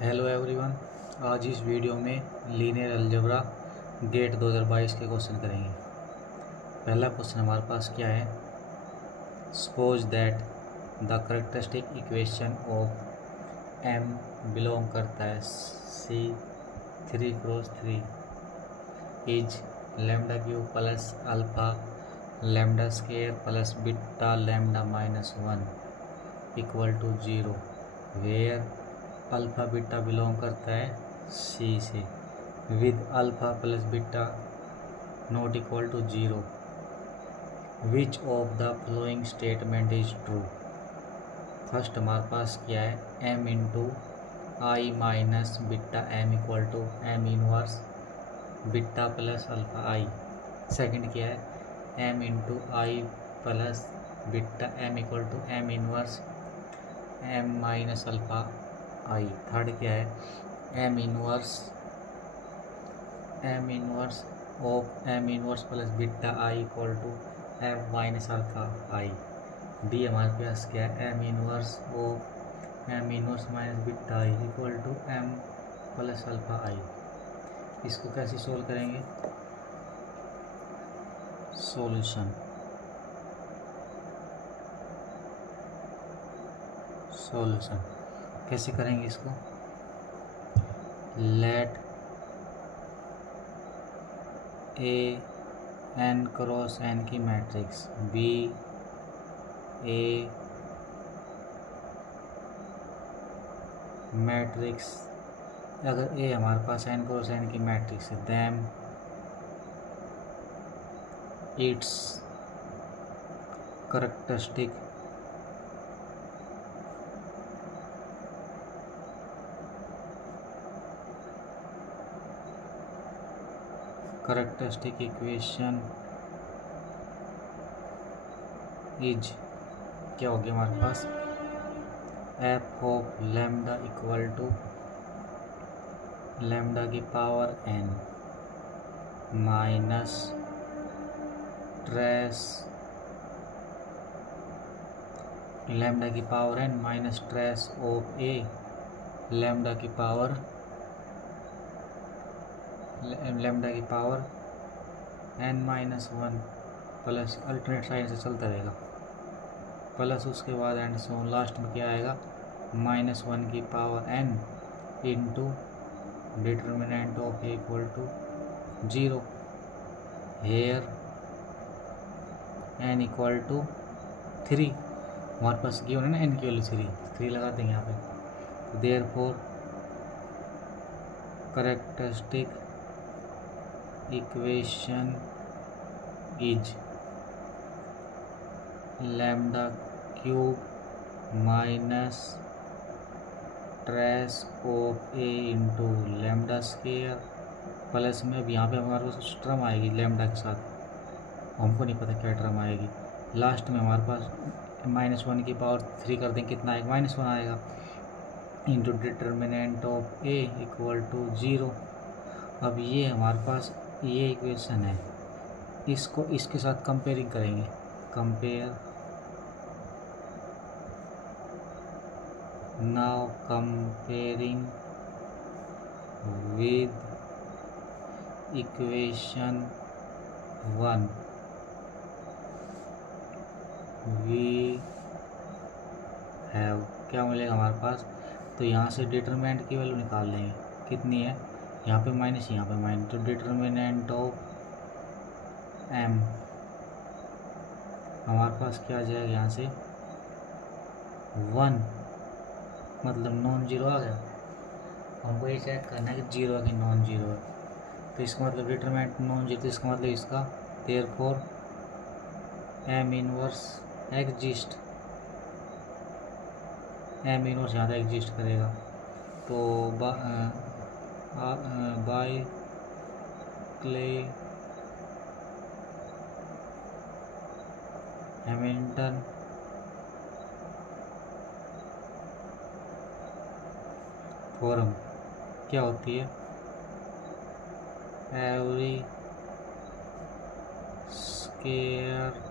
Hello everyone. आज इस video में लीनियर अलजेब्रा गेट 2022 के क्वेश्चन करेंगे। पहला क्वेश्चन हमारे पास क्या है। Suppose that the characteristic equation of M belong करता है C 3×3 is lambda cube plus alpha lambda square plus beta lambda -1 equal to 0 where alpha beta belong करता है सी से with alpha plus beta not equal to 0 which of the following statement is true. First हमारे पास क्या है M into I minus beta M equal to M inverse beta plus alpha I. Second क्या है M into I plus beta M equal to M inverse M minus alpha I. Third क्या है M inverse of M inverse plus beta I equal to M minus alpha I. D हमारे पास क्या है M inverse of M inverse minus beta I equal to M plus alpha I. इसको कैसे solve करेंगे। Solution कैसे करेंगे इसको। Let A N cross N की मैट्रिक्स बी ए मैट्रिक्स। अगर ए हमारे पास एन क्रॉस एन की मैट्रिक्स है then its characteristic equation is क्या हो गया हमारे पास F of lambda equal to lambda की power N minus trace lambda की power N minus trace of A lambda की power n-1 plus alternate side से चलता रहेगा प्लस उसके बाद एंड सो लास्ट में क्या आएगा -1 की power n into determinant of A equal to 0 here n equal to 3। हमारे पास गिवन है ना n की वैल्यू 3 लगा देंगे यहाँ पे। Therefore characteristic equation is lambda cube minus trace of A into lambda square plus में अब यहाँ पे हमारे पास टर्म आएगी लैम्डा के साथ, हमको नहीं पता क्या टर्म आएगी। लास्ट में हमारे पास -1 की पावर 3 कर देंगे कितना आएगा -1 आएगा into determinant of A equal to 0। अब ये हमारे पास ये इक्वेशन है, इसको इसके साथ कंपेयरिंग करेंगे। Compare now comparing with equation 1 we have क्या मिलेगा हमारे पास। तो यहाँ से डिटरमिनेंट की वैल्यू निकाल लेंगे कितनी है, यहाँ पे माइनस यहाँ पे माइनस, तो डिटर्मिनेंट ऑफ एम हमारे पास क्या आ जाएगा यहाँ से 1 मतलब नॉन जीरो आ गया। हमको ये चेक करना है कि 0 है कि नॉन जीरो है, तो इसका मतलब डिटरमिनेंट नॉन जीरो, तो इसका मतलब इसका therefore M inverse exist, M inverse यहाँ तक एग्जिस्ट करेगा। तो बाय क्ले हैमिल्टन थ्योरम क्या होती है every square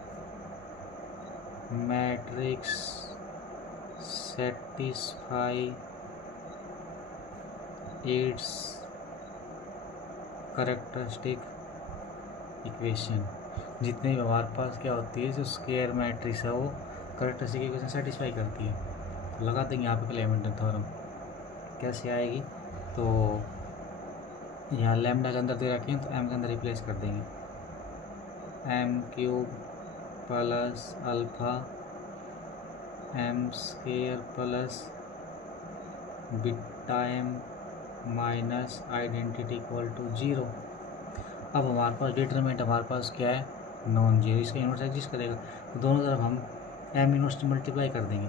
matrix satisfy it's characteristic equation. जितने भी हमारे पास क्या होती है, जो स्क्वायर मैट्रिक्स है वो कैरेक्टरिस्टिक इक्वेशन सेटिस्फाई करती है। तो लगा देंगे यहाँ पे क्लेमेंटन थ्योरम। कैसे आएगी, तो यहाँ लैम्डा के अंदर दे रखी है तो एम के अंदर रिप्लेस कर देंगे। M cube plus alpha M square plus beta M minus identity equal to 0। अब हमारे पास डिटरमिनेंट हमारे पास क्या है, नॉन जीरो। इसका इनवर्स एग्जिस्ट करेगा तो दोनों तरफ हम एम इनवर्स मल्टीप्लाई कर देंगे।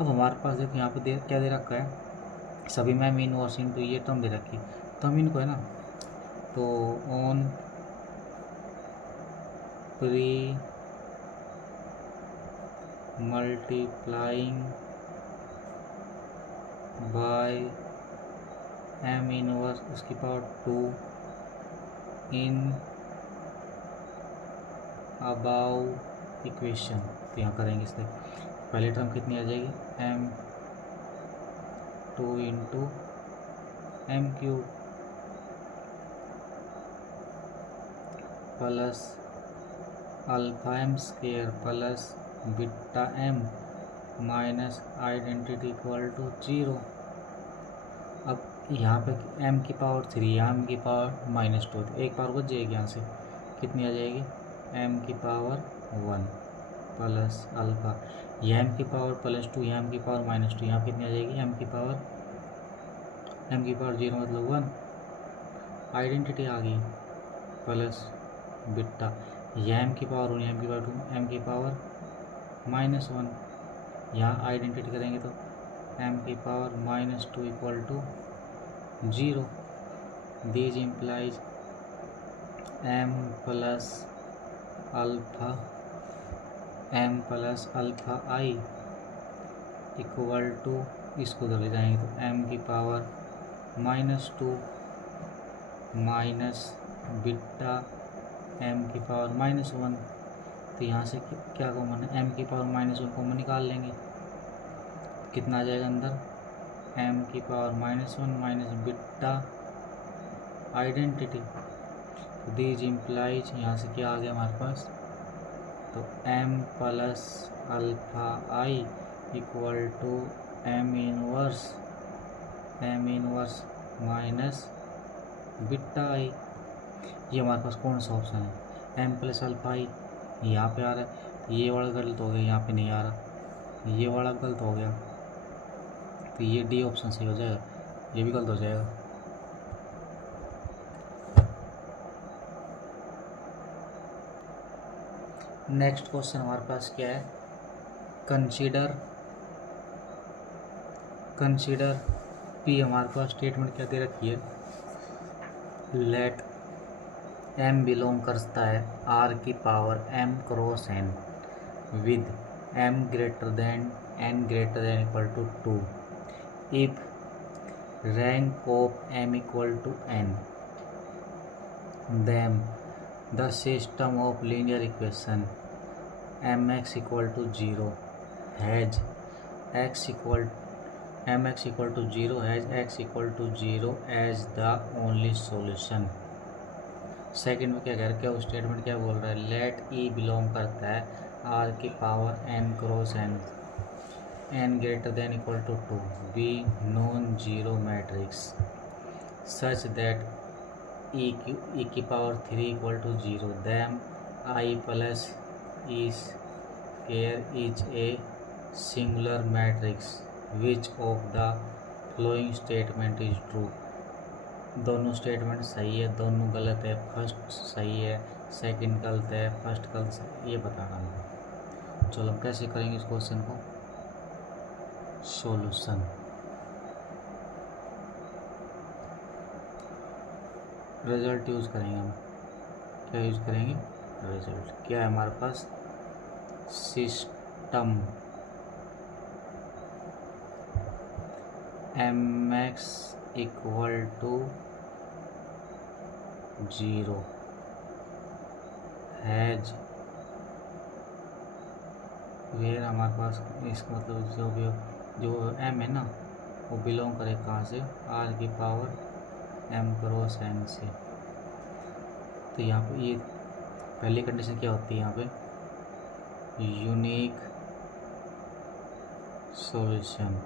अब हमारे पास देखो यहाँ पे क्या दे रखा है, सभी में एम इनवर्स इंटू ये टर्म दे रखी, तो हम इनको है ना, तो on pre multiplying by M inverse उसकी पावर 2 इन अबाउ इक्वेशन, तो यहाँ करेंगे इसलिए पहले टर्म कितनी आ जाएगी, M 2 into M cube plus alpha M square plus beta M minus identity equal to 0। अब यहाँ पे m की पावर 3, यहाँ m की पावर -2, तो एक पावर बच जाएगी, यहाँ से कितनी आ जाएगी, m की पावर 1 प्लस अल्फा, यह m की पावर +2, यहाँ m की पावर -2, यहाँ कितनी आ जाएगी, m की पावर 0 मतलब 1, आइडेंटिटी आ गई प्लस बीटा, यह m की पावर 1, यहाँ m की पावर 2, m की पावर -1, यहाँ आइडेंटिटी करेंगे तो m की power -2 equal to 0। This implies m plus alpha i equal to, इसको उधर ले जाएंगे तो m की पावर -2 माइनस बीटा m की पावर -1, तो यहाँ से क्या कॉमन है, m की पावर -1 कॉमन निकाल लेंगे, कितना आ जाएगा अंदर, m की पावर -1 माइनस बीटा आइडेंटिटी, तो दिस इम्प्लाइज यहाँ से क्या आ गया हमारे पास, तो m plus alpha i equal to m inverse minus beta i। ये हमारे पास कौन सा ऑप्शन है, m प्लस अल्फा i यहाँ पे आ रहा है, ये वाला गलत हो गया, यहाँ पे नहीं आ रहा, ये वाला गलत हो गया, तो ये डी ऑप्शन सही हो जाएगा, ये भी गलत हो जाएगा। नेक्स्ट क्वेश्चन हमारे पास क्या है, कंसीडर पी, हमारे पास स्टेटमेंट क्या दे रखी है, लेट m बिलोंग करता है r की power m cross n with m greater than equal to 2 if rank of m equal to n, then the system of linear equation mx equal to 0 has mx equal to 0 has x equal to 0 as the only solution. Second में क्या कह रहा है, क्या statement क्या बोल रहा है, लेट ई बिलोंग करता है r की power m cross n greater than equal to 2 be non zero matrix such that E की power 3 equal to 0 then i plus E square is a singular matrix which of the following statement is true. दोनों statement सही है, दोनों गलत है, first सही है, second गलत है, फर्स्ट गलत है, ये बताना है। चलो हम कैसे करेंगे इस क्वेश्चन को, सॉल्यूशन। रिजल्ट यूज़ करेंगे हम, क्या यूज़ करेंगे, रिजल्ट। क्या है हमारे पास, system mx equal to 0 has, where हमारे पास इसका मतलब जो m है ना वो बिलोंग करे कहाँ से, r की पावर एम क्रॉस एन से। तो यहाँ पे ये पहली कंडीशन क्या होती है, यहाँ पे unique solution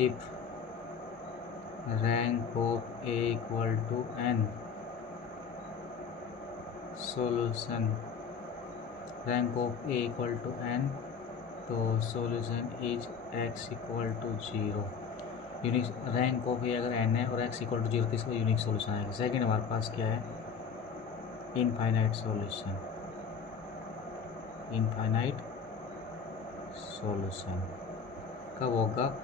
if rank of A equal to N solution rank of A equal to N, तो solution is X equal to 0। Unique rank of A अगर एन है और एक्स इक्वल टू 0 तो इसका यूनिक सॉल्यूशन आएगा। Second हमारे पास क्या है, इनफाइनाइट सॉल्यूशन। इनफाइनाइट सॉल्यूशन कब होगा,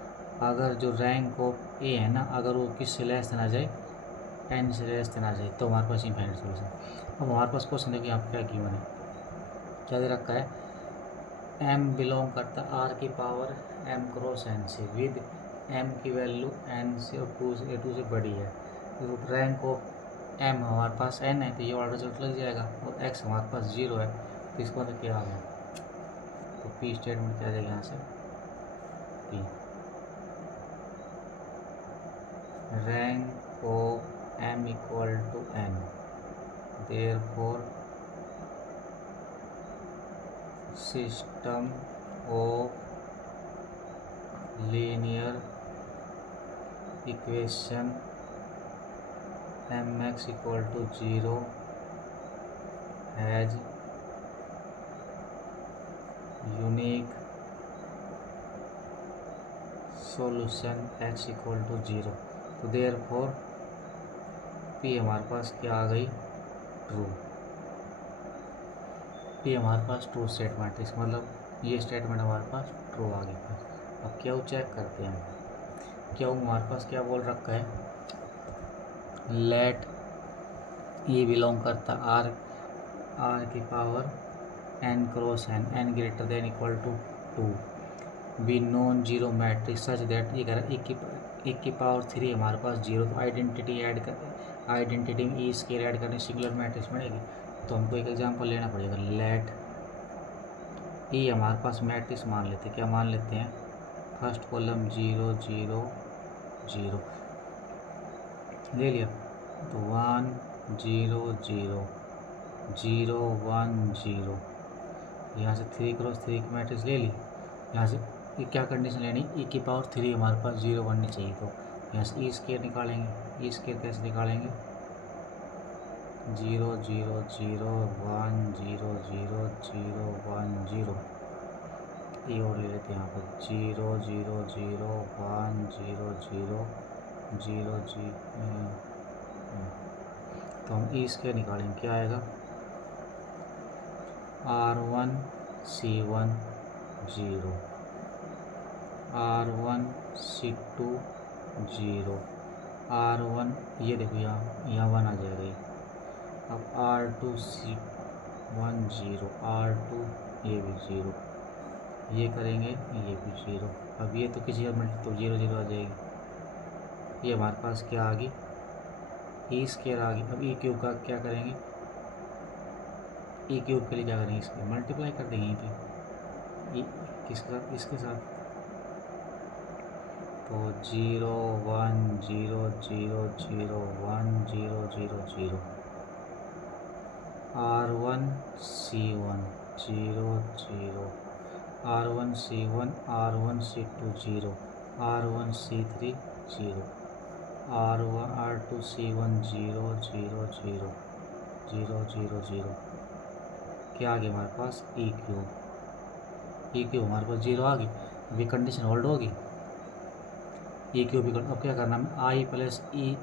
अगर जो रैंक ऑफ ए है ना, अगर वो किससे लेस देना जाए, एन से लेस देना जाए, तो हमारे पास इनफाइनाइट सॉल्यूशन। अब हमारे पास क्वेश्चन देखिए आप क्या गिवन है, क्या दे रखा है, एम बिलोंग करता आर की पावर एम क्रॉस एन से विद एम की वैल्यू एन से और टू से बड़ी है। तो रैंक ऑफ एम हमारे पास एन है, तो ये वाला रिजल्ट लग जाएगा, और एक्स हमारे पास 0 है, तो इसका मतलब क्या आ गया, तो पी स्टेटमेंट क्या आ जाएगा यहाँ से, P rank of M equal to N, therefore system of linear equation M X equal to 0 has unique solution X equal to 0। तो देयरफॉर पी हमारे पास क्या आ गई, ट्रू। पी हमारे पास ट्रू स्टेटमेंट, इसका मतलब ये स्टेटमेंट हमारे पास ट्रू आ गई। अब क्या चेक करते हैं, क्या हमारे पास क्या बोल रखा है, लेट ये बिलोंग करता आर की power N cross N, N greater than equal to 2 be non zero matrix such that, ये कह रहा है एक की पावर 3 हमारे पास 0, तो आइडेंटिटी में ई स्केयर ऐड करने सिंगुलर मैट्रिक्स बनेगी। तो हमको एक एग्जांपल लेना पड़ेगा, लेट ई हमारे पास मैट्रिक्स मान लेते हैं, क्या मान लेते हैं, फर्स्ट कॉलम 0 0 0 ले लिया, तो 1 0 0 0 1 0, यहाँ से 3 क्रॉस 3 की मैट्रिक्स ले ली। यहाँ से ये क्या कंडीशन लेनी, ई की पावर 3 हमारे पास 0 बननी चाहिए, तो यहाँ से ई स्केयर निकालेंगे। ई स्केयर कैसे निकालेंगे, 0 0 0 1 0 0 0 1 0, ये और ले लेते हैं यहाँ पर 0 0 0 1 0 0 0 तो हम ई स्केयर निकालेंगे, क्या आएगा, R1 C1 0 R1 C2 0 R1, ये देखो यहाँ 1 आ जाएगा ये। अब R2 C1 0 R2 ये भी 0, ये करेंगे ये भी 0। अब ये तो किसी और मल्टी तो 0 0 आ जाएगी। ये हमारे पास क्या आ गई, ई स्केयर आ गई। अब ई क्यूब का क्या करेंगे, ई क्यूब के लिए क्या करेंगे, इसके मल्टीप्लाई कर देंगे यहीं पे, किसके साथ, इसके साथ, तो 0 1 0 0 0 1 0 0 0 R1 C1 0 0 R1 C1 R1 C2 0 R1 C3 0 R1 R2 C1 0 0 0 0 0 0, क्या आ गया हमारे पास, ई क्यूब हमारे पास 0 आ गई। अभी कंडीशन होल्ड होगी, ई क्यूब इक्वल, अब क्या करना है, आई plus E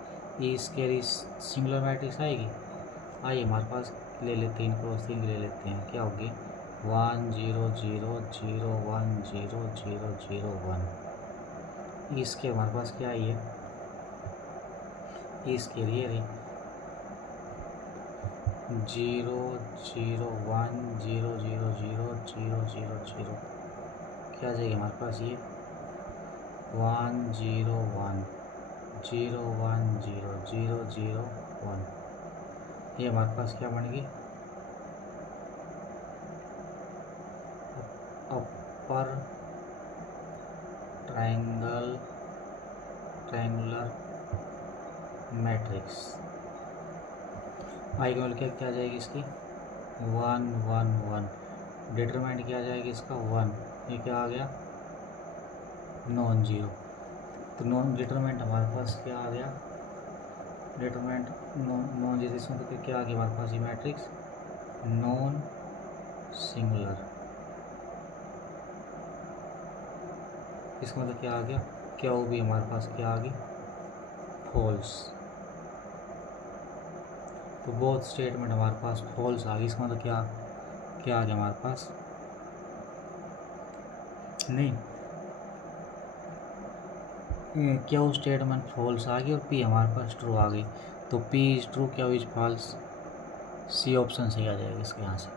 square singular matrix आएगी। आई हमारे पास ले लेते हैं, क्रॉस 3 ले लेते हैं, क्या होगी 1 0 0 0 1 0 0 0 1। ई स्केयर हमारे पास क्या आई है, ई स्केयर ये रही 0 0 1 0 0 0 0 0 0, क्या आ जाएगी हमारे पास ये 1 0 1 0 1 0 0 0 1, ये हमारे पास क्या बन गई, अपर ट्रायंगल रेक्टेंगुलर मैट्रिक्स। आई की वैल्यू क्या आ जाएगी इसकी 1 1 1। डिटरमिनेंट क्या आ जाएगी इसका 1। ये क्या आ गया नॉन जीरो। तो नॉन डिटरमिनेंट हमारे पास क्या आ गया डिटरमिनेंट नॉन जीरो। इसमें तो क्या आ गया हमारे पास ये मैट्रिक्स नॉन सिंगुलर। इसका मतलब क्या आ गया क्या वो भी हमारे पास क्या आ गई फॉल्स। तो बोथ स्टेटमेंट हमारे पास फॉल्स आ गई। इसका मतलब क्या क्या आ गया हमारे पास नहीं क्या वो स्टेटमेंट फॉल्स आ गई और पी हमारे पास ट्रू आ गई। तो पी इज ट्रू क्या इज फॉल्स सी ऑप्शन सही आ जाएगा इसके यहाँ से।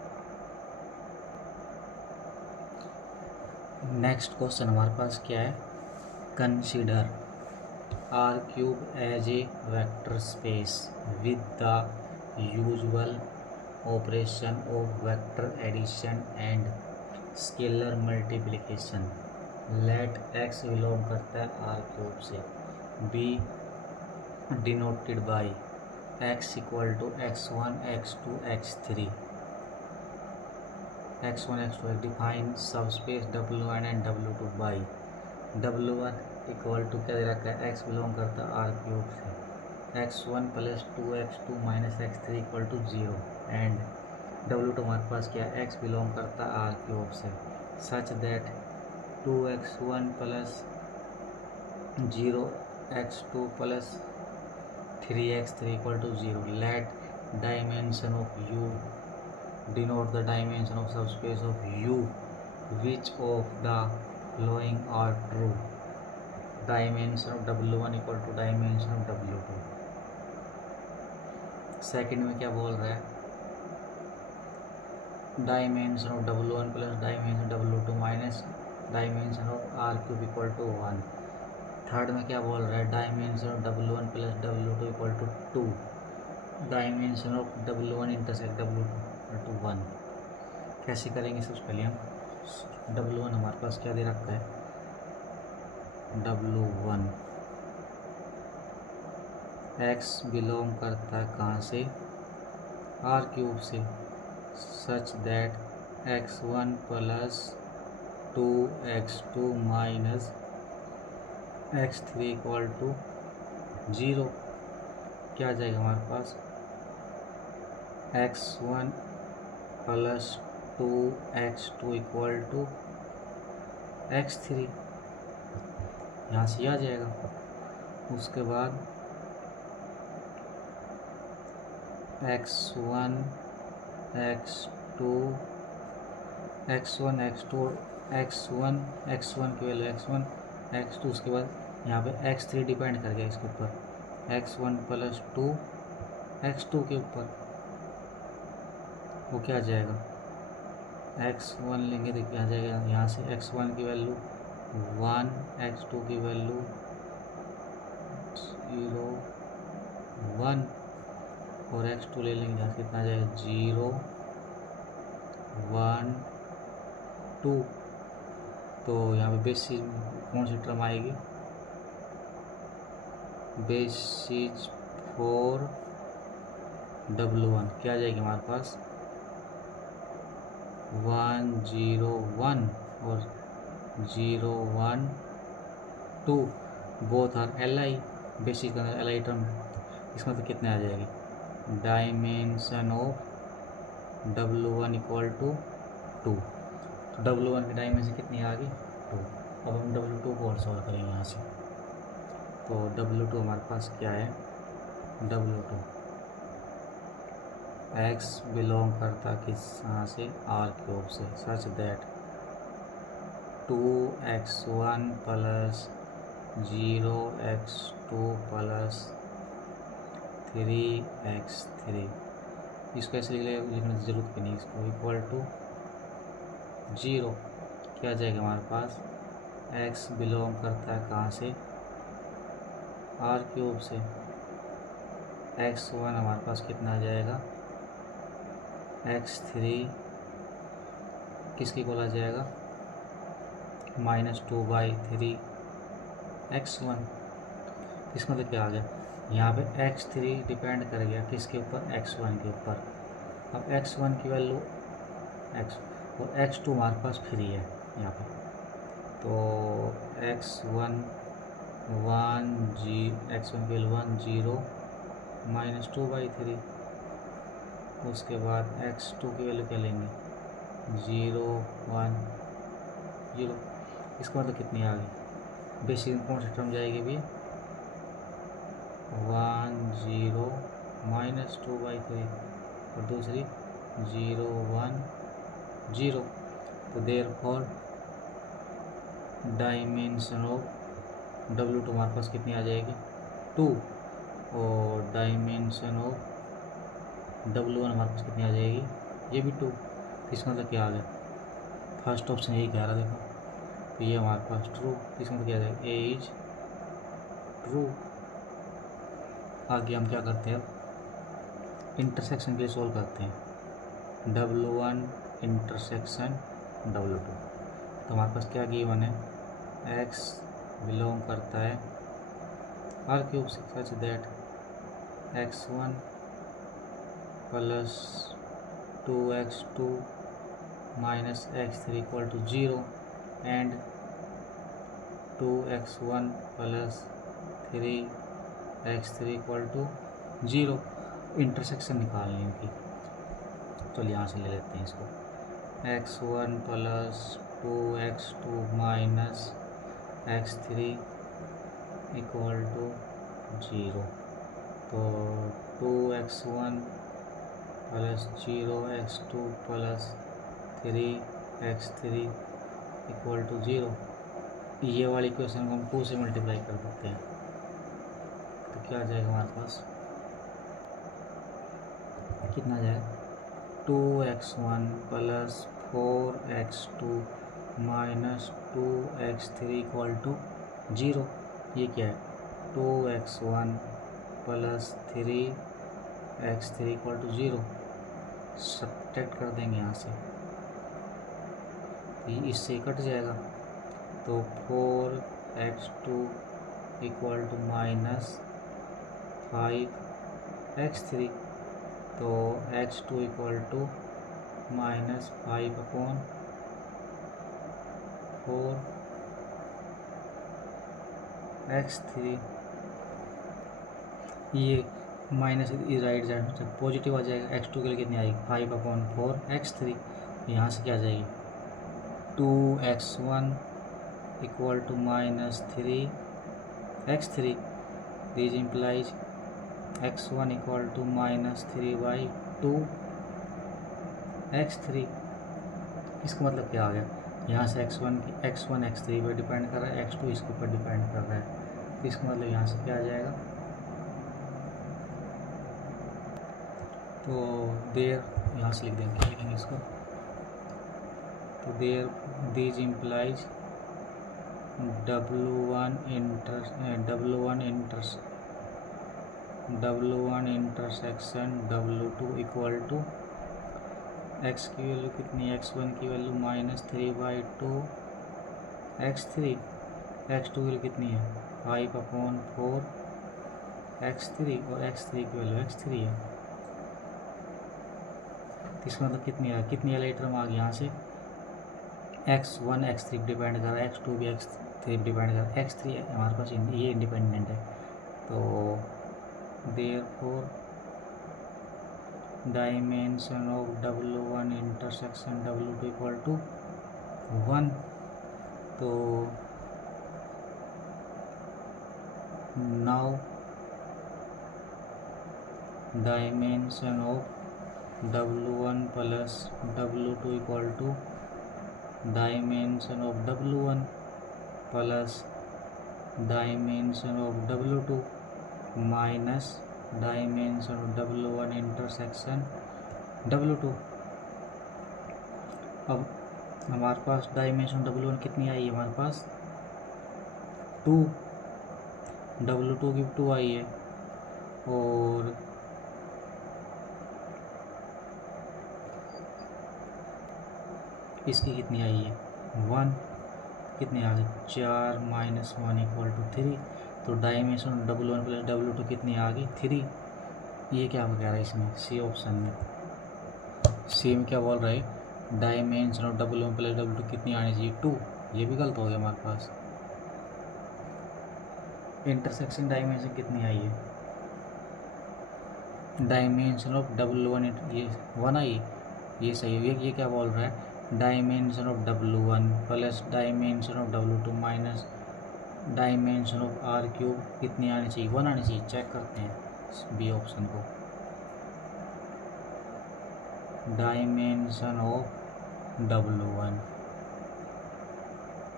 नेक्स्ट क्वेश्चन हमारे पास क्या है consider R cube as a vector space with the usual operation of vector addition and scalar multiplication. Let X belong करता है आर क्यूब से। Be denoted by X equal to x1 x2 x3 x1 x2 define subspace W1 and W2 by W1 equal to क्या दे रखा है x belong करता है R cube से x1 plus 2x2 minus x3 equal to 0 and W2 हमारे पास क्या है x बिलोंग करता है आर क्यूब से such that 2x1 plus 0x2 plus 3x3 equal to 0. Let dimension of U denote the dimension of subspace of U. Which of the following are true? Dimension of W1 equal to dimension of W2. Second में क्या बोल रहा है dimension of W1 plus dimension W2 minus dimension of R cube equal to 1। Third में क्या बोल रहा है dimension of W1 plus W2 equal to 2। Dimension of W1 intersect W2 equal to 1। कैसे करेंगे सबसे पहले हम W1 हमारे पास क्या दे रखा है W1 x बिलोंग करता है कहाँ से आर क्यूब से such that x1 plus 2x2 minus x3 equal to 0। क्या आ जाएगा हमारे पास x1 plus 2x2 equal to x3 यहाँ से आ जाएगा। उसके बाद x1 की वैल्यू x1 x2 उसके बाद यहाँ पे x3 डिपेंड कर गया इसके ऊपर x1 प्लस 2 x2 के ऊपर वो क्या आ जाएगा x1 लेंगे तो क्या आ जाएगा यहाँ से x1 की वैल्यू 1 x2 की वैल्यू 0 1 और x2 ले लेंगे यहाँ से कितना आ जाएगा 0 1 2। तो यहाँ पे बेसिस कौन सी टर्म आएगी बेसिस फॉर W1 क्या आ जाएगी हमारे पास 1 0 1 और 0 1 2 बोथ आर LI बेसिस के अंदर LI टर्म। इसका मतलब कितने आ जाएगी dimension of W1 equal to 2। तो W1 की डायमेंशन कितनी आ गई 2। अब हम W2 को और सॉल्व करेंगे यहाँ से। तो W2 हमारे पास क्या है W2 x बिलोंग करता किस यहाँ से आर क्यूब से such that 2x1 plus 0x2 plus 3x3 इसको ऐसे लिखने की जरूरत भी नहीं इसको इक्वल टू 0। क्या आ जाएगा हमारे पास x बिलोंग करता है कहाँ से आर क्यूब से x1 हमारे पास कितना आ जाएगा x3 किसके इक्वल आ जाएगा -2/3 x1। इसका मतलब क्या आ गया, यहाँ पे x3 डिपेंड कर गया किसके ऊपर, x1 के ऊपर। अब x1 की वैल्यू x और x2 हमारे पास फ्री है यहाँ पे, तो x1 की वैल्यू 1 0 -2/3। उसके बाद x2 की वैल्यू क्या लेंगे, 0 1 0। इसका मतलब कितनी आ गई, बेसिक कौन सी टर्म जाएगी भी, 1 0 -2/3 और दूसरी 0 1 0। तो देयरफॉर डायमेंशन ऑफ W2 हमारे पास कितनी आ जाएगी, 2, और डायमेंशन ऑफ W1 हमारे पास कितनी आ जाएगी, ये भी 2। इसका मतलब क्या आ गया, फर्स्ट ऑप्शन यही कह रहा देखो, तो ये हमारे पास ट्रू। इसका मतलब क्या आ जाएगा, ए इज ट्रू। आगे हम क्या करते हैं, इंटरसेक्शन के लिए सोल्व करते हैं, W1 इंटरसेक्शन W2। तो हमारे पास क्या गिवन है, x बिलोंग करता है R³ such that x1 plus 2x2 minus x3 equal to 0 and 2x1 plus 3x3 equal to 0। Intersection निकालनी है इनकी, चलिए यहाँ से ले लेते हैं इसको, x1 plus 2x2 minus x3 equal to 0। तो 2x1 plus 0x2 plus 3x3 equal to 0। ये वाली इक्वेशन को हम 2 से मल्टीप्लाई कर देते हैं, तो क्या आ जाएगा हमारे पास, कितना जाएगा, 2x1 plus 4x2 minus 2x3 equal to 0। ये क्या है, 2x1 plus 3x3 equal to 0। Subtract कर देंगे यहाँ से, इससे कट जाएगा, तो 4x2 equal to minus 5x3। तो x2 equal to minus 5/4, x3। ये माइनस राइट साइड जब पॉजिटिव आ जाएगा, x2 के लिए कितनी आएगी, 5/4 x3। यहाँ से क्या आ जाएगी, 2x1 equal to minus 3x3। This implies x1 equal to minus 3/2 x3। इसका मतलब क्या आ गया, यहाँ से x1 x3 पर डिपेंड कर रहा है, x2 इसके ऊपर डिपेंड कर रहा है। तो इसका मतलब यहाँ से क्या आ जाएगा, तो देर यहाँ से लिख देंगे, लिखेंगे इसको, तो there this implies W1 intersection W2 equal to x की वैल्यू कितनी है, x1 की वैल्यू -3/2 x3, x2 की वैल्यू कितनी है 5/4 x3 और x3 की वैल्यू x3 है। इसका मतलब कितनी वाली टर्म आ गई, यहाँ से x1 x3 डिपेंड कर रहा है, x2 भी x3 डिपेंड कर रहा है, x3 हमारे पास ये इंडिपेंडेंट है। तो therefore dimension of W1 intersection W2 equal to 1। तो now dimension of W1 plus W2 equal to dimension of W1 plus dimension of W2 minus dimension of W1 intersection W2। अब हमारे पास dimension W1 कितनी आई है, हमारे पास 2, W2 की 2 आई है, और इसकी कितनी आई है 1, कितनी आ गई 4 - 1 इक्वल टू 3। तो डायमेंशन W1 प्लस W2 कितनी आ गई 3। ये क्या कह रहा है इसमें सी ऑप्शन में, सी में क्या बोल रहा है dimension of W1 plus W2 कितनी आनी चाहिए 2। ये भी गलत हो गया हमारे पास। इंटरसेक्शन डायमेंशन कितनी आई है डायमेंशन ऑफ W1 ये 1 आई, ये सही है। ये क्या बोल रहा है dimension of W1 plus dimension of W2 minus dimension of R³ कितनी आनी चाहिए 1 आनी चाहिए। चेक करते हैं बी ऑप्शन को। Dimension of W1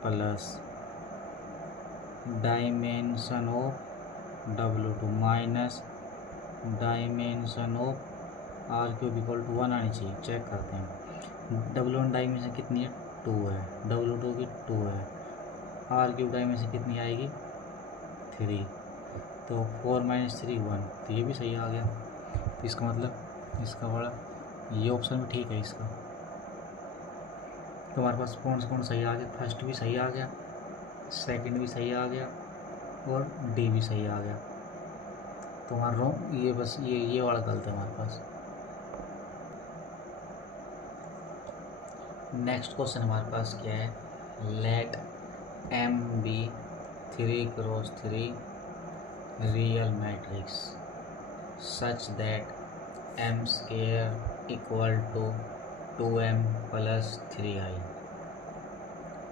plus dimension of W2 minus dimension of R³ equal to 1 आनी चाहिए। चेक करते हैं। W1 डायमेंशन कितनी है 2 है, W2 की 2 है, R³ डायमेंशन कितनी आएगी 3, तो 4 माइनस 3 1, तो ये भी सही आ गया। तो इसका मतलब इसका बड़ा ये ऑप्शन भी ठीक है इसका। तो हमारे पास कौन से सही आ गया, फर्स्ट भी सही आ गया, सेकंड भी सही आ गया और डी भी सही आ गया। तो हमारा रॉन्ग ये बस ये वाला गलत है हमारे पास। नेक्स्ट क्वेश्चन हमारे पास क्या है, let M be 3x3 real matrix such that M square equal to 2M plus 3i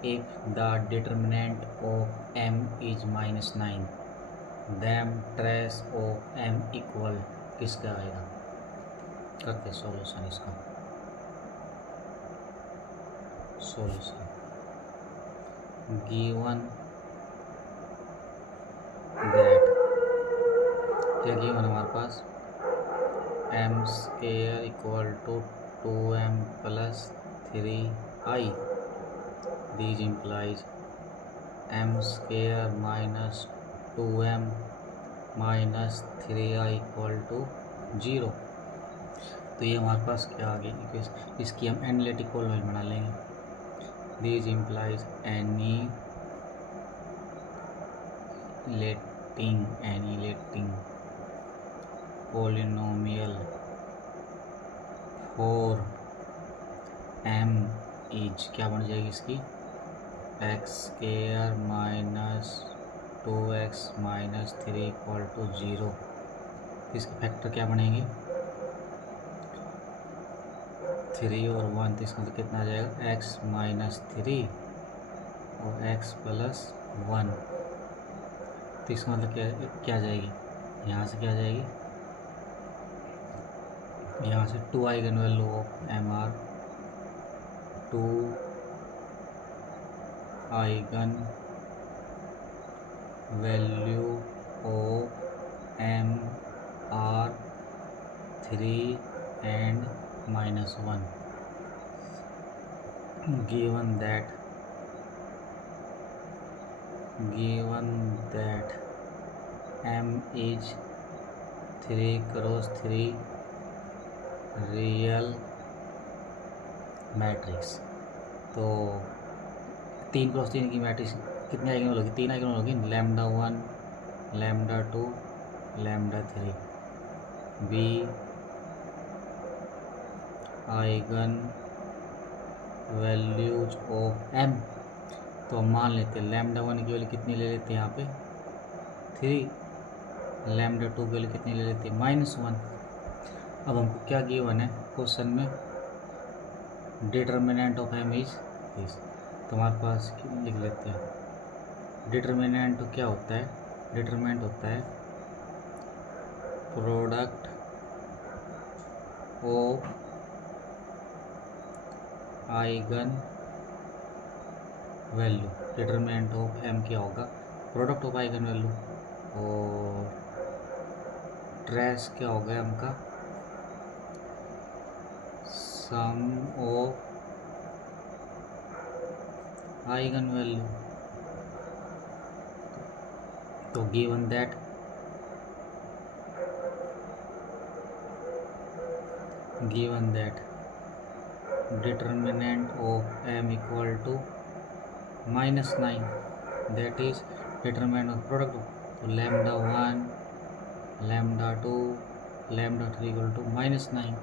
if the determinant of M is -9 then trace of M equal किसका आएगा। करते सॉल्यूशन इसका। सॉल्यूशन गिवन दैट क्या given हमारे पास M square equal to 2M plus 3i this implies M square minus 2M minus 3i equal to 0। तो ये हमारे पास क्या आ गई, इसकी हम एनालिटिक पॉलिनॉमियल बना लेंगे। This implies annihilating polynomial for M is क्या बन जाएगी इसकी x square minus 2x minus 3 equal to 0। इसके फैक्टर क्या बनेंगे 3 और 1, तो इसका मतलब कितना आ जाएगा x माइनस 3 और x प्लस 1। तो इसका मतलब क्या जाएगी, यहाँ से क्या जाएगी, यहाँ से 2 eigen value of M are 2 eigen value of M are 3 and -1 given that M is 3x3 real matrix. तो 3x3 की मैट्रिक्स कितनी आइगन होगी, 3 आइगन होगी, λ1 λ2 λ3 be eigen values of M। तो मान लेते हैं λ1 की वैल्यू कितनी ले लेते हैं यहाँ पे 3, λ2 की वैल्यू कितनी ले लेते हैं -1। अब हमको क्या गिवन है क्वेश्चन में, determinant of M is this. तो हमारे पास लिख लेते हैं डिटर्मिनेंट क्या होता है, डिटर्मिनेंट होता है product of eigen value. Determinant of M क्या होगा प्रोडक्ट ऑफ आइगन वैल्यू, और ट्रेस क्या होगा M का सम ऑफ आइगन वैल्यू। तो given that determinant of M equal to -9, that is determinant of product तो λ1 λ2 λ3 इक्वल टू -9।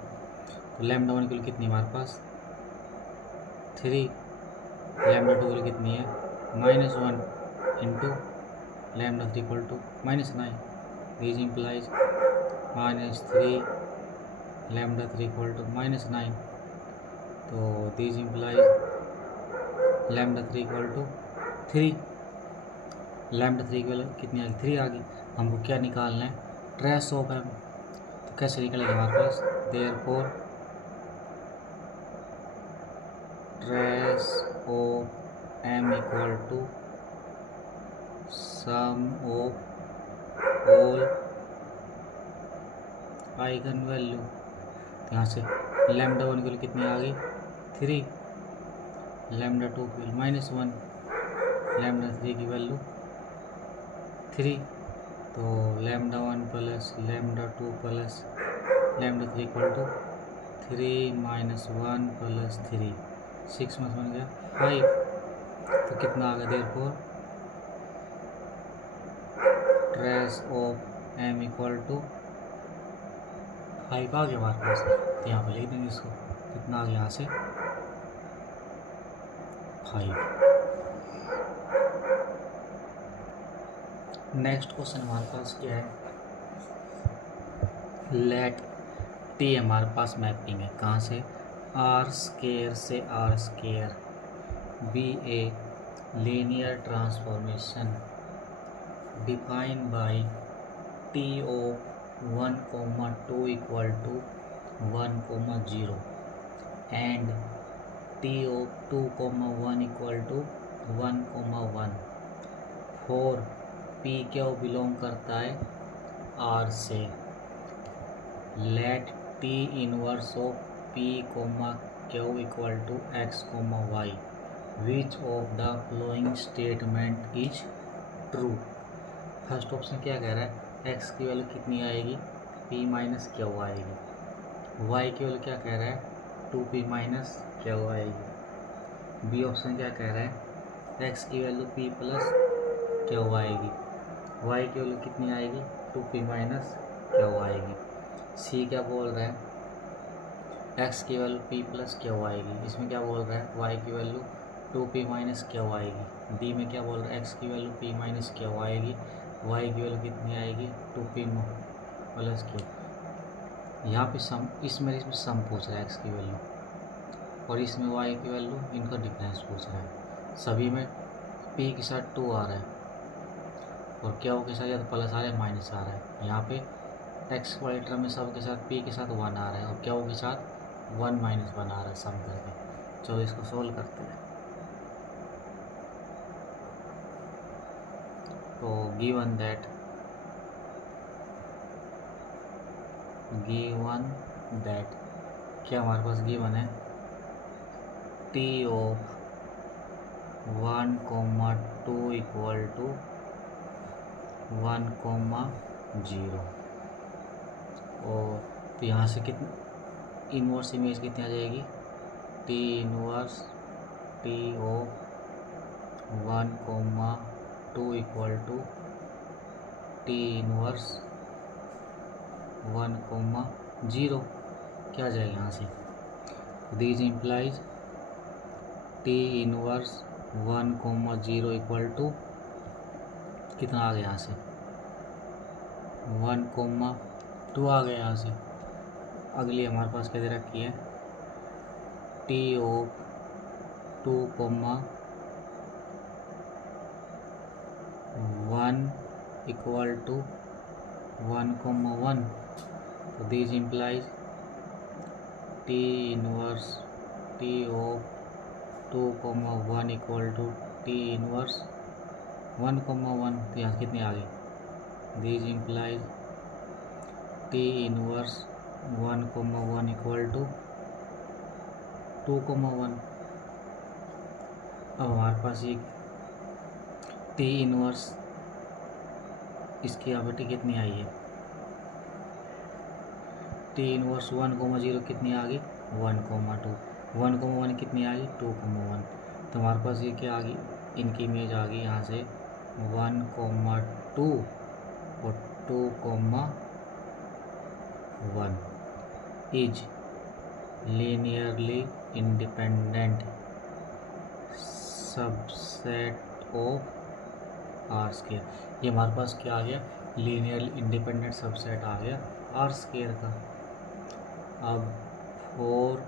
तो λ1 की वैल्यू कितनी है हमारे पास 3, λ2 की वैल्यू कितनी है -1 into λ3 equal to -9। This implies -3 λ3 equal to -9। तो दिस इम्प्लाइज λ3 इक्वल टू 3। λ3 की वैल्यू कितनी आ गई 3 आ गई। हमको क्या निकालना है ट्रेस ऑफ m। तो कैसे निकलेगा हमारे पास therefore trace of m equal to sum of all eigen value. तो यहाँ से λ1 की वैल्यू कितनी आ गई 3, λ2 की वैल्यू -1, λ3 की वैल्यू 3। तो λ1 plus λ2 plus λ3 equal to 3 - 1 plus 3 6 में बन गया 5। तो कितना आ गया therefore trace of m equal to 5 आ गया हमारे पास। तो यहाँ पर लिख देंगे इसको कितना आ गया यहाँ से 5। नेक्स्ट क्वेश्चन हमारे पास क्या है लेट टी हमारे पास मैपिंग है कहाँ से r² से r² be a linear transformation defined by T of 1, 2 equal to 1, 0 and T of 2, 1 equal to 1, 1 for P Q belong करता है आर से। Let T inverse of P Q equal to x, y which of the following statement is true. First option क्या कह रहा है x की value कितनी आएगी p माइनस क्यू आएगी, y की वैल्यू क्या कह रहा है 2p माइनस क्यू आएगी। बी ऑप्शन क्या कह रहा है x की वैल्यू p प्लस क्यू आएगी, y की वैल्यू कितनी आएगी 2p माइनस क्यू आएगी। सी क्या बोल रहा है x की वैल्यू p प्लस क्यू आएगी, इसमें क्या बोल रहा है y की वैल्यू 2p माइनस क्यू आएगी। डी में क्या बोल रहा है x की वैल्यू p माइनस क्यू आएगी, y की वैल्यू कितनी आएगी 2p प्लस क्यू। यहाँ पे सम इसमें सम पूछ रहा है x की वैल्यू और इसमें y की वैल्यू, इनका डिफरेंस पूछ रहा है। सभी में p के साथ 2 आ रहा है और क्या के साथ या तो प्लस आ रहा है माइनस आ रहा है। यहाँ पे x वाले टर्म में सब के साथ p के साथ 1 आ रहा है और क्या के साथ 1 - 1 आ रहा है सम करके। चलो इसको सोल्व करते हैं। तो गिवन दैट क्या हमारे पास गिवन है टी ऑफ 1, 2 इक्वल टू 1, 0 और तो यहाँ से कितनी इनवर्स इमेज कितनी आ जाएगी T inverse T of 1, 2 equal to T inverse 1, 0 क्या आ जाएगा यहाँ से this implies T inverse 1, 0 equal to कितना आ गया यहाँ से 1, 2 आ गया यहाँ से। अगली हमारे पास क्या दे रखी है टी ऑफ 2, 1 इक्वल टू 1, 1 तो this implies T inverse T of 2, 1 equal to T inverse 1, 1 तो यहाँ कितनी आ गई this implies T inverse 1, 1 equal to 2, 1। अब हमारे पास एक टी इनवर्स इसकी आवृत्ति कितनी आई है टी इनवर्स 1, 0 कितनी आ गई 1, 2 1, 1 कितनी आ गई 2, 1 तो हमारे पास ये क्या आ गई इनकी इमेज आ गई यहाँ से 1, 2 और 2,1 is linearly independent subset of R square. ये हमारे पास क्या आ गया, लीनियरली इंडिपेंडेंट सबसेट आ गया आर स्केयर का। अब और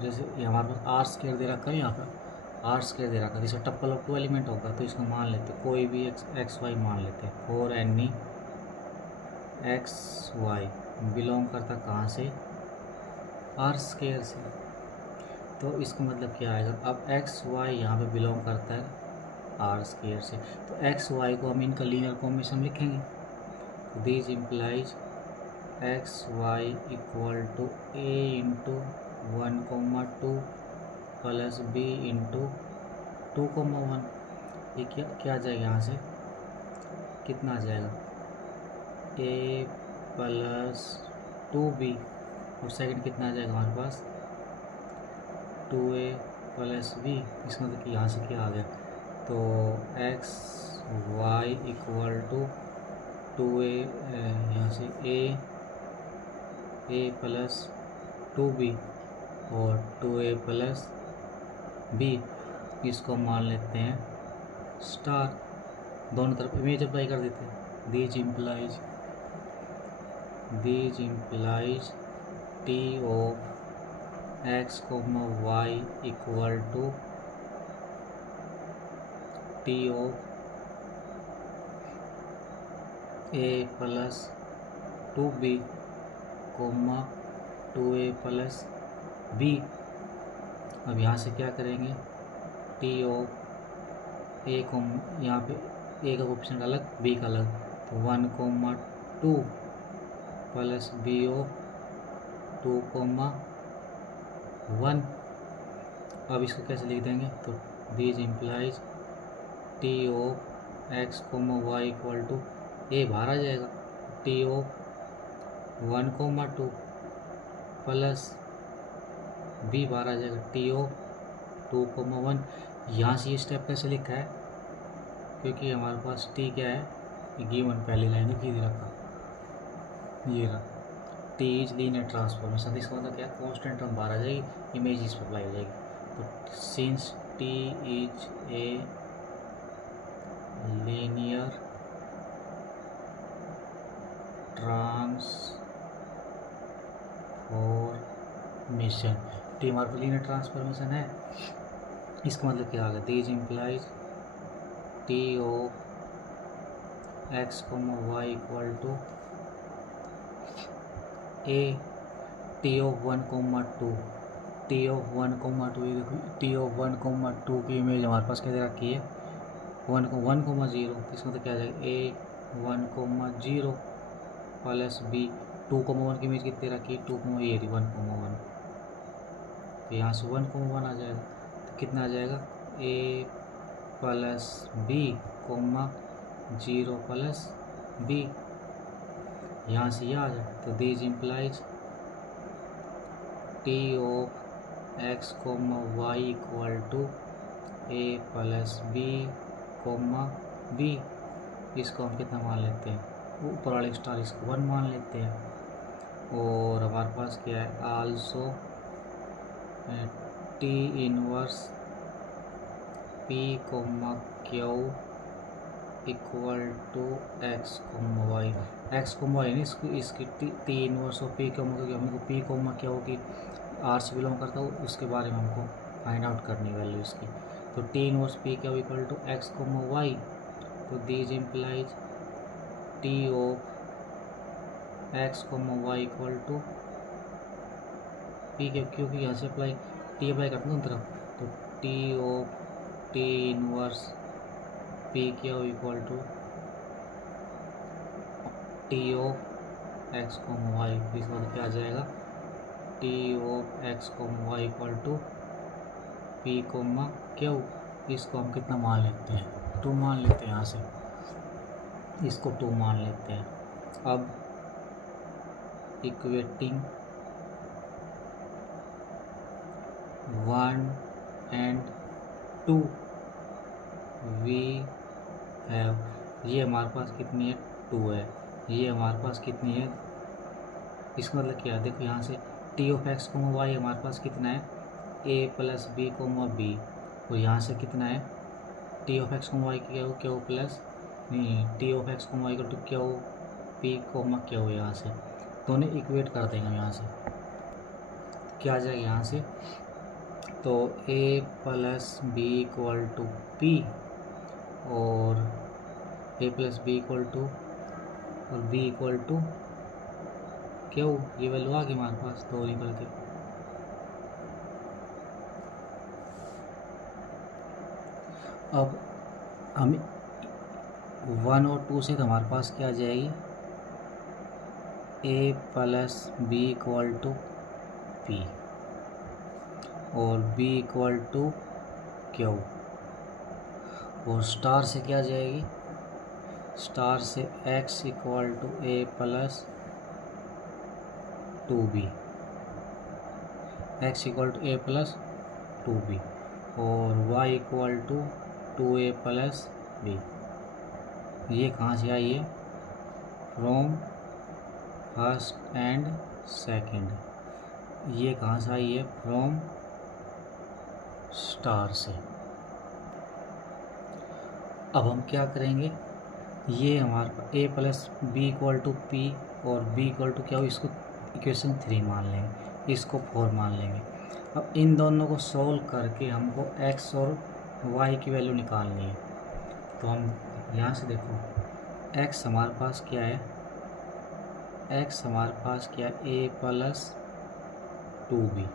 जैसे ये हमारे पास आर स्केयर दे रखा है, यहाँ पर आर स्केयर दे रखा है, जैसे टप्पल ऑफ 2 एलिमेंट होगा तो इसको मान लेते हैं, कोई भी एक्स वाई मान लेते हैं। 4 एनी एक्स वाई बिलोंग करता कहाँ से, आर स्केयर से। तो इसका मतलब क्या आएगा, अब एक्स वाई यहाँ पे बिलोंग करता है आर स्केयर से, तो एक्स वाई को हम इनका लीनियर कॉम्बिनेशन लिखेंगे। This implies X Y equal to A into 1,2 plus B into 2,1। ये क्या आ जाएगा, यहाँ से कितना आ जाएगा, ए प्लस 2b, और सेकंड कितना आ जाएगा हमारे पास 2a प्लस b। इसका मतलब कि यहाँ से क्या आ गया, तो x Y equal to 2a, यहाँ से ए प्लस 2b और 2a प्लस b, इसको मान लेते हैं स्टार, दोनों तरफ इमेज अप्लाई कर देते हैं। This implies T of X comma Y equal to T of A plus 2b comma 2a plus b। अब यहाँ से क्या करेंगे, टी ऑफ ए को यहाँ पे ए का कोएफिशिएंट अलग बी का अलग, तो 1,2 प्लस बी ऑफ 2,1। अब इसको कैसे लिख देंगे, तो this implies T of X comma Y equal to A बाहर आ जाएगा, टी ऑफ 1,2 प्लस बी बाहर आ जाएगा, टी ऑफ 2,1। यहाँ से ये स्टेप कैसे लिखा है, क्योंकि हमारे पास टी क्या है, गिवन पहली लाइन में की रखा, ये रहा टी इज लीनियर ट्रांसफॉर्मेशन। इसका मतलब क्या, कांस्टेंट टर्म बाहर आ जाएगी, इमेज इस पर अप्लाई हो जाएगी। तो since T is a linear transformation, T हमारे लीनियर ट्रांसफॉर्मेशन है, इसका मतलब क्या आ गया, this implies T of X comma Y equal to A T of 1,2, T of 1,2, ये देखो टी ऑफ 1,2 की इमेज हमारे पास क्या दे रखी है 1,0, इसमें तो क्या जाएगा ए 1,0 प्लस बी 2,1 की इमेज कितनी रखी है 2, ये 1,1, तो यहाँ से 1,1 आ जाएगा, तो कितना आ जाएगा A plus B comma 0 plus B, यहाँ से यह आ जाए, तो this implies T of X comma Y equal to A plus B comma B. इसको हम कितना मान लेते हैं, ऊपर वाले स्टार इसको 1 मान लेते हैं, और हमारे पास क्या है also T inverse P comma Q equal to X comma Y, X comma Y नहीं, इसकी टी इनवर्स और पी कोमा, क्योंकि हमको पी कोमा क्या होगी आर से बिलोंग करता हो, उसके बारे में हमको फाइंड आउट करनी वैल्यू इसकी। तो टी इनवर्स पी क्या equal to X comma Y, तो this implies T of X comma Y equal to P के, क्योंकि यहाँ से अप्लाई टी अप्लाई करते हैं दोनों तरफ, तो T of T inverse P क्या equal to T of X comma Y, इस बार क्या आ जाएगा T of X comma Y equal to P comma Q. इसको हम कितना मान लेते हैं 2 मान लेते हैं, यहाँ से इसको 2 मान लेते हैं। अब इक्वेटिंग 1 and 2 वी हैव, ये हमारे पास कितनी है 2 है। ये हमारे पास कितनी है, इसका मतलब क्या है, देखो यहाँ से T of X comma Y हमारे पास कितना है, A plus B comma B, और यहाँ से कितना है T of X comma Y क्या हो प्लस, नहीं T of X comma Y को टू क्या हो पी कोमा क्या हो, यहाँ से दोनों इक्वेट कर देंगे हम। यहाँ से क्या आ जाएगा यहाँ से, तो A plus B equal to P और A plus B equal to और बी इक्वल टू क्यों, ये वैल्यू आ गई हमारे पास दो निकल के। अब हम 1 और 2 से तो हमारे पास क्या आ जाएगी, A plus B equal to P और बी इक्वल टू क्यू, और स्टार से क्या आ जाएगी, स्टार से X equal to A plus 2b, X equal to A plus 2b और Y equal to 2a plus B. ये कहाँ से आई है, फ्रॉम फर्स्ट एंड सेकंड, ये कहाँ से आई है, फ्रॉम स्टार से। अब हम क्या करेंगे, ये हमारे पास A plus B equal to P और बी इक्वल टू क्या हो, इसको इक्वेशन 3 मान लेंगे, इसको 4 मान लेंगे। अब इन दोनों को सोल्व करके हमको x और y की वैल्यू निकालनी है। तो हम यहाँ से देखो x हमारे पास क्या है, x हमारे पास क्या है, a प्लस 2b।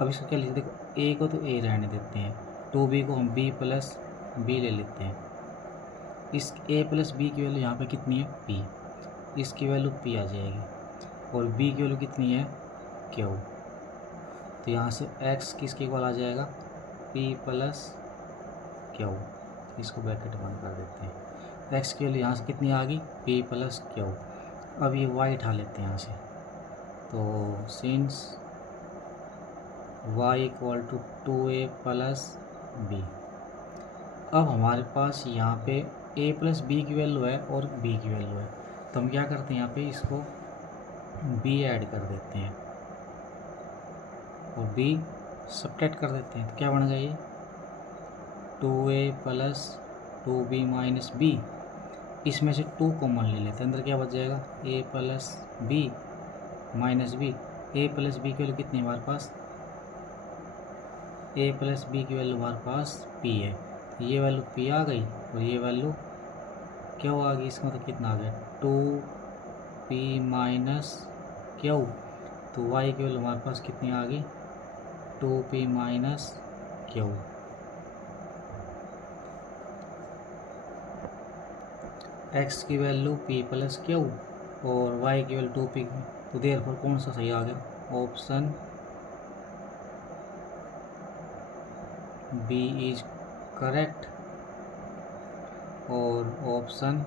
अब इसको क्या लिखते, देखो a को तो a रहने देते हैं, 2b को हम b प्लस b ले लेते हैं। इस a प्लस b की वैल्यू यहाँ पे कितनी है, p, इसकी वैल्यू p आ जाएगी और b की वैल्यू कितनी है, q। तो यहाँ से x किसके इक्वल आ जाएगा, p प्लस q, इसको ब्रैकेट बंद कर देते हैं। x की वैल्यू यहाँ से कितनी आ गई, p प्लस q। अब ये y उठा लेते हैं यहाँ से, तो since y equal to 2a plus b। अब हमारे पास यहाँ पे a प्लस बी की वैल्यू है और b की वैल्यू है, तो हम क्या करते हैं यहाँ पे इसको b ऐड कर देते हैं और b सब्ट्रैक्ट कर देते हैं। तो क्या बन जाएगी, 2a plus 2b minus b, इसमें से 2 कॉमन ले लेते हैं, अंदर क्या बच जाएगा, a plus b minus b। a plus b की वैल्यू कितनी है हमारे पास, a प्लस b की वैल्यू हमारे पास p है, ये वैल्यू p आ गई और ये वैल्यू क्या आ गई, इसका मतलब कितना आ गया, 2p माइनस क्यू। तो y की वैल्यू हमारे पास कितनी आ गई, 2p माइनस क्यू। x की वैल्यू p प्लस क्यू और y की वैल्यू 2p, तो देयरफॉर कौन सा सही आ गया, ऑप्शन बी इज करेक्ट और option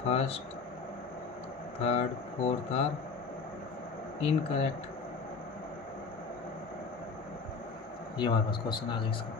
first third fourth are incorrect. ये हमारे पास क्वेश्चन आ गया इसका।